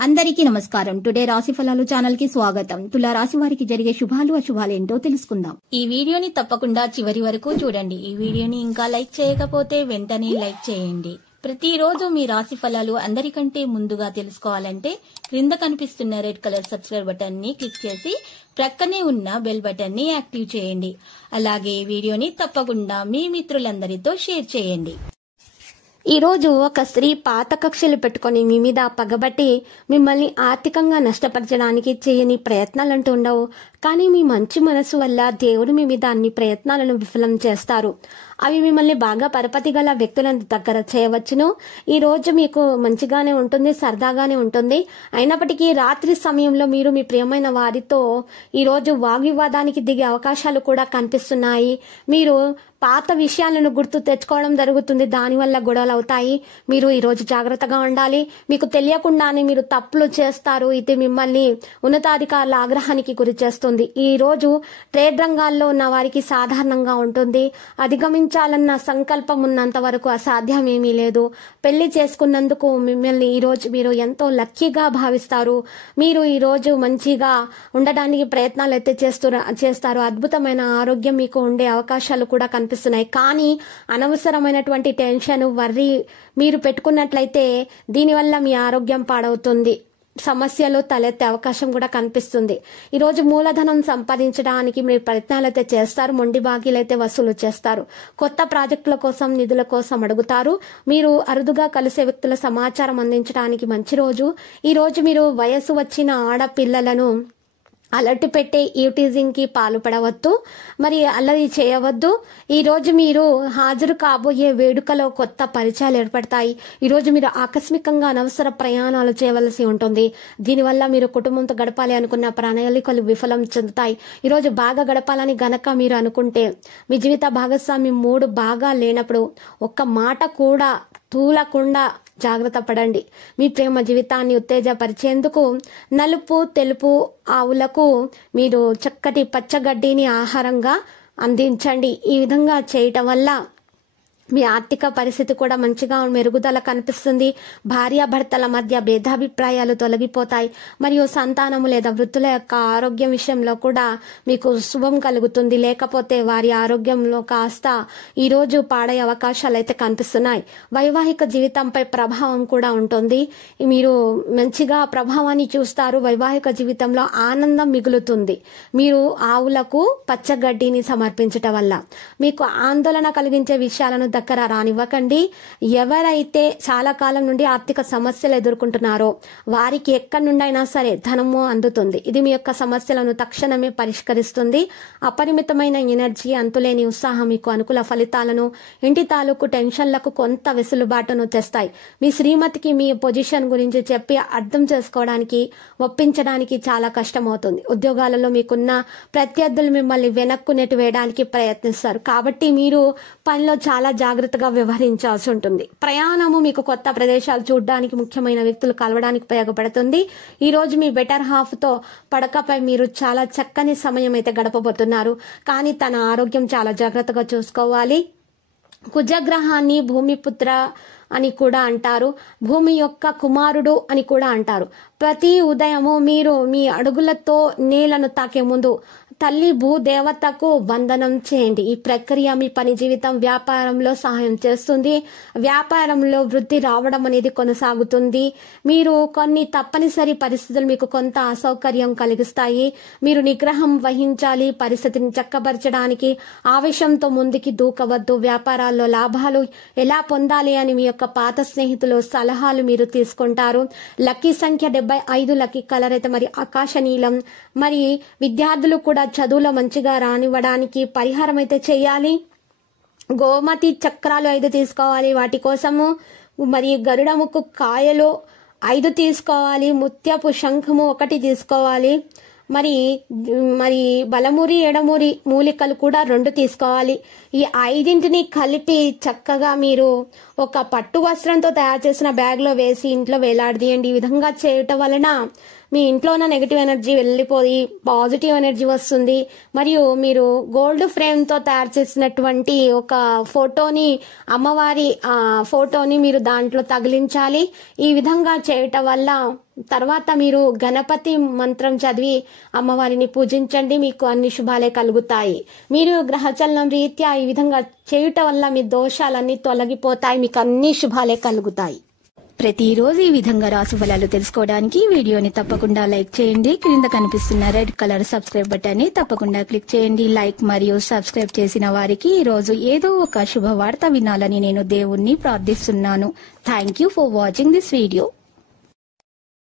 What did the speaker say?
అందరికీ నమస్కారం. టుడే రాశి ఫలాలు ఛానల్ కి స్వాగతం. తులా రాశి వారికి జరిగే శుభాలు అశుభాలు ఏంటో తెలుసుకుందాం. ఈ వీడియోని తప్పకుండా చివరి వరకు చూడండి. ఈ వీడియోని ఇంకా లైక్ చేయకపోతే వెంటనే లైక్ చేయండి. ప్రతిరోజు మీ రాశి ఫలాలు అందరికంటే ముందుగా తెలుసుకోవాలంటే క్రింద కనిపిస్తున్న రెడ్ కలర్ సబ్స్క్రైబ్ బటన్ ని క్లిక్ చేసి ప్రక్కనే ఉన్న బెల్ బటన్ ని యాక్టివ్ చేయండి. అలాగే వీడియోని తప్పకుండా మీ మిత్రులందరితో షేర్ చేయండి. ఈ రోజు ఒక స్త్రీ పాత కక్షలు పెట్టుకుని మీ మీద పగబట్టి మిమ్మల్ని ఆర్థికంగా నష్టపరచడానికి చేయని ప్రయత్నాలంటూ ఉండవు. కానీ మీ మంచి మనసు వల్ల దేవుడు మీ మీద అన్ని ప్రయత్నాలను విఫలం చేస్తారు. అవి మిమ్మల్ని బాగా పరపతి గల వ్యక్తులను దగ్గర చేయవచ్చును. ఈ రోజు మీకు మంచిగానే ఉంటుంది, సరదాగానే ఉంటుంది. అయినప్పటికీ రాత్రి సమయంలో మీరు మీ ప్రియమైన వారితో ఈ రోజు వాగ్వివాదానికి దిగే అవకాశాలు కూడా కనిపిస్తున్నాయి. మీరు పాత విషయాలను గుర్తు తెచ్చుకోవడం జరుగుతుంది. దానివల్ల గొడవలు అవుతాయి. మీరు ఈ రోజు జాగ్రత్తగా ఉండాలి. మీకు తెలియకుండానే మీరు తప్పులు చేస్తారు. ఇది మిమ్మల్ని ఉన్నతాధికారుల ఆగ్రహానికి గురి చేస్తుంది. ఈ రోజు ట్రేడ్ రంగాల్లో ఉన్న వారికి సాధారణంగా ఉంటుంది. అధిగమించాలన్న సంకల్పం ఉన్నంత వరకు అసాధ్యం ఏమీ లేదు. పెళ్లి చేసుకున్నందుకు మిమ్మల్ని ఈ రోజు మీరు ఎంతో లక్కీగా భావిస్తారు. మీరు ఈ రోజు మంచిగా ఉండడానికి ప్రయత్నాలు అయితే చేస్తారు. అద్భుతమైన ఆరోగ్యం మీకు ఉండే అవకాశాలు కూడా కనిపిస్తున్నాయి. కానీ అనవసరమైనటువంటి టెన్షన్, వర్రీ మీరు పెట్టుకున్నట్లయితే దీనివల్ల మీ ఆరోగ్యం పాడవుతుంది. సమస్యలు తలెత్తే అవకాశం కూడా కనిపిస్తుంది. ఈ రోజు మూలధనం సంపాదించడానికి మీరు ప్రయత్నాలు అయితే చేస్తారు. మొండి బాకీలు అయితే వసూలు చేస్తారు. కొత్త ప్రాజెక్టుల కోసం, నిధుల కోసం అడుగుతారు. మీరు అరుదుగా కలిసే వ్యక్తుల సమాచారం అందించడానికి మంచి రోజు. ఈ రోజు మీరు వయసు వచ్చిన ఆడపిల్లలను అలర్ట్ పెట్టే ఈవ్టీజింగ్ కి పాల్పడవద్దు, మరి అల్లరి చేయవద్దు. ఈ రోజు మీరు హాజరు కాబోయే వేడుకలో కొత్త పరిచయాలు ఏర్పడతాయి. ఈ రోజు మీరు ఆకస్మికంగా అనవసర ప్రయాణాలు చేయవలసి ఉంటుంది. దీనివల్ల మీరు కుటుంబంతో గడపాలి అనుకున్న ప్రణాళికలు విఫలం చెందుతాయి. ఈ రోజు బాగా గడపాలని గనక మీరు అనుకుంటే మీ జీవిత భాగస్వామి మూడు బాగా లేనప్పుడు ఒక్క మాట కూడా తూలకుండా జాగ్రత్త పడండి. మీ ప్రేమ జీవితాన్ని ఉత్తేజపరిచేందుకు నలుపు తెలుపు ఆవులకు మీరు చక్కటి పచ్చగడ్డిని ఆహారంగా అందించండి. ఈ విధంగా చేయటం వల్ల మీ ఆర్థిక పరిస్థితి కూడా మంచిగా మెరుగుదల కనిపిస్తుంది. భార్యాభర్తల మధ్య భేదాభిప్రాయాలు తొలగిపోతాయి. మరియు సంతానము లేదా వృద్ధుల యొక్క ఆరోగ్యం విషయంలో కూడా మీకు శుభం కలుగుతుంది. లేకపోతే వారి ఆరోగ్యంలో కాస్త ఈ రోజు పాడే అవకాశాలు అయితే కనిపిస్తున్నాయి. వైవాహిక జీవితంపై ప్రభావం కూడా ఉంటుంది. మీరు మంచిగా ప్రభావాన్ని చూస్తారు. వైవాహిక జీవితంలో ఆనందం మిగులుతుంది. మీరు ఆవులకు పచ్చగడ్డిని సమర్పించటం వల్ల మీకు ఆందోళన కలిగించే విషయాలను దగ్గర రానివ్వకండి. ఎవరైతే చాలా కాలం నుండి ఆర్థిక సమస్యలు ఎదుర్కొంటున్నారో వారికి ఎక్కడి నుండైనా సరే ధనము అందుతుంది. ఇది మీ యొక్క సమస్యలను తక్షణమే పరిష్కరిస్తుంది. అపరిమితమైన ఎనర్జీ, అంతులేని ఉత్సాహం మీకు అనుకూల ఫలితాలను, ఇంటి తాలూకు టెన్షన్లకు కొంత వెసులుబాటును తెస్తాయి. మీ శ్రీమతికి మీ పొజిషన్ గురించి చెప్పి అర్థం చేసుకోవడానికి, ఒప్పించడానికి చాలా కష్టమవుతుంది. ఉద్యోగాలలో మీకున్న ప్రత్యర్థులు మిమ్మల్ని వెనక్కు నెట్టివేయడానికి ప్రయత్నిస్తారు. కాబట్టి మీరు పనిలో చాలా జాగ్రత్తగా వ్యవహరించాల్సి ఉంటుంది. ప్రయాణము మీకు కొత్త ప్రదేశాలు చూడడానికి, ముఖ్యమైన వ్యక్తులు కలవడానికి ఉపయోగపడుతుంది. ఈ రోజు మీ బెటర్ హాఫ్ తో పడకపై మీరు చాలా చక్కని సమయం అయితే గడపబోతున్నారు. కానీ తన ఆరోగ్యం చాలా జాగ్రత్తగా చూసుకోవాలి. కుజగ్రహాన్ని భూమిపుత్ర అని కూడా అంటారు. భూమి యొక్క కుమారుడు అని కూడా అంటారు. ప్రతి ఉదయము మీరు మీ అడుగులతో నేలను తాకే ముందు తల్లి భూదేవతకు వందనం చేయండి. ఈ ప్రక్రియ మీ పని జీవితం, వ్యాపారంలో సహాయం చేస్తుంది. వ్యాపారంలో వృద్ధి రావడం అనేది కొనసాగుతుంది. మీరు కొన్ని తప్పనిసరి పరిస్థితులు మీకు కొంత అసౌకర్యం కలిగిస్తాయి. మీరు నిగ్రహం వహించాలి. పరిస్థితిని చక్కబరచడానికి ఆవేశంతో ముందుకి దూకవద్దు. వ్యాపారాల్లో లాభాలు ఎలా పొందాలి అని మీ యొక్క పాత స్నేహితులు సలహాలు మీరు తీసుకుంటారు. లక్కీ సంఖ్య 75, లక్కీ కలర్ అయితే మరి ఆకాశ నీలం. మరి విద్యార్థులు కూడా చదువులో మంచిగా రానివ్వడానికి పరిహారం అయితే చేయాలి. గోమతి చక్రాలు 5 తీసుకోవాలి. వాటి కోసము మరి గరుడముకు కాయలు 5 తీసుకోవాలి. ముత్యపు శంఖము 1 తీసుకోవాలి. మరి బలమురి, ఎడమురి మూలికలు కూడా 2 తీసుకోవాలి. ఈ 5ంటిని కలిపి చక్కగా మీరు ఒక పట్టు వస్త్రంతో తయారు చేసిన బ్యాగ్ లో వేసి ఇంట్లో వేలాడదీయండి. ఈ విధంగా చేయటం వలన మీ ఇంట్లో ఉన్న నెగిటివ్ ఎనర్జీ వెళ్ళిపోయి పాజిటివ్ ఎనర్జీ వస్తుంది. మరియు మీరు గోల్డ్ ఫ్రేమ్ తో తయారు చేసినటువంటి ఒక ఫోటోని, అమ్మవారి ఫోటోని మీరు దాంట్లో తగిలించాలి. ఈ విధంగా చేయటం వల్ల తర్వాత మీరు గణపతి మంత్రం చదివి అమ్మవారిని పూజించండి, మీకు అన్ని శుభాలే కలుగుతాయి. మీరు గ్రహచలనం రీత్యా ఈ విధంగా చేయుట వల్ల మీ దోషాలన్నీ తొలగిపోతాయి, మీకు అన్ని శుభాలే కలుగుతాయి. ప్రతిరోజు ఈ విధంగా రాశి ఫలాలు తెలుసుకోవడానికి వీడియోని తప్పకుండా లైక్ చేయండి. క్రింద కనిపిస్తున్న రెడ్ కలర్ సబ్స్క్రైబ్ బటన్ ని తప్పకుండా క్లిక్ చేయండి. లైక్ మరియు సబ్స్క్రైబ్ చేసిన వారికి ఈ రోజు ఏదో ఒక శుభవార్త వినాలని నేను దేవుణ్ణి ప్రార్థిస్తున్నాను. Thank you for watching this video.